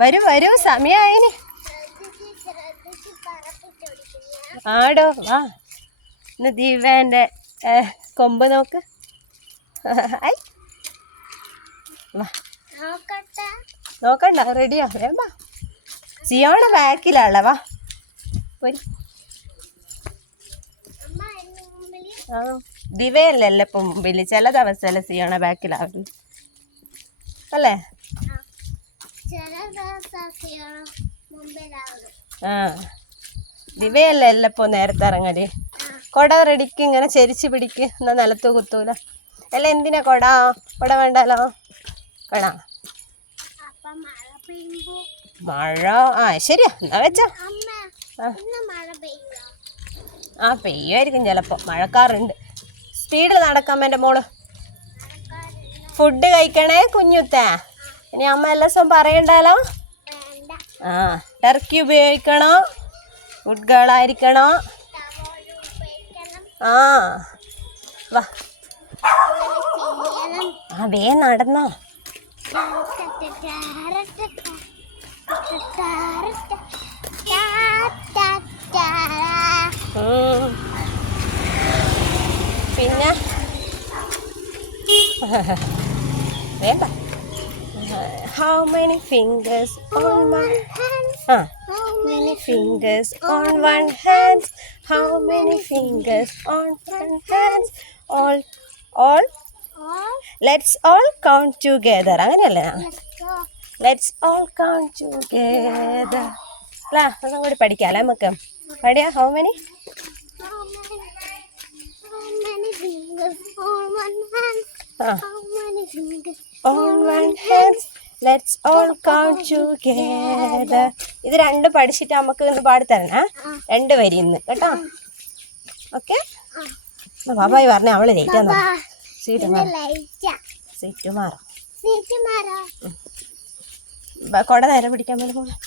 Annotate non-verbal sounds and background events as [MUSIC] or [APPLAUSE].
വരൂ വരൂ. സമയായിന്. ആടോ വാ. ഇന്ന് ദിവ്യാന്റെ കൊമ്പ് നോക്ക്. [LAUGHS] നോക്കണ്ട റെഡിയാ. വേണ്ട സിയോണ ബാക്കിലാള്ള വാ. പോരി. ആ ദിവയല്ലല്ലോ ഇപ്പം മുമ്പിൽ ചില ദിവസം സിയോണ ബാക്കിലാവില്ല അല്ലേ? ആ. ദിവയല്ലേ അല്ല ഇപ്പോൾ നേരത്തെ ഇറങ്ങൽ? കൊട റെഡിക്ക് ഇങ്ങനെ ചെരിച്ച് പിടിക്ക്. എന്നാ നിലത്ത് കുത്തൂല. അല്ല എന്തിനാ കൊട? കൊട വേണ്ടല്ലോ. വേണ മഴ ആ ശരിയാ. എന്നാ വെച്ചോ. ആ. പെയ്യായിരിക്കും ചിലപ്പോ. മഴക്കാറുണ്ട്. സ്പീഡിൽ നടക്കാം എന്റെ മോൾ. ഫുഡ് കഴിക്കണേ കുഞ്ഞുത്തേ? ഇനി അമ്മ എല്ലാ ദിവസവും പറയണ്ടല്ലോ ആ ടർക്കി ഉപയോഗിക്കണോ? ഗുഡ് ഗേൾ ആയിരിക്കണോ? ആ. വാ. ആ വേ നടന്നോ. പിന്നെ? [LAUGHS] വേണ്ട. How many fingers on one How many fingers on one hand how many fingers on one hand all all let's all count together അങ്ങനെയല്ലേ let's all count together അല്ല അതും കൂടി പഠിക്കാം നമുക്ക് പഠിയാ how many ah on one hand let's all count together. ഇത് രണ്ട് പഠിച്ചിട്ട് നമുക്ക് ഇന്ന് പാടിത്തരണേ രണ്ട് വരി ഇന്ന് കേട്ടോ? ഓക്കെ? ബാബായി പറഞ്ഞ അവൾ ലേറ്റ് വന്നാ സീറ്റ് സീറ്റ് മാറും. കൊട നേരെ പിടിക്കാൻ വേണ്ടി പോകാം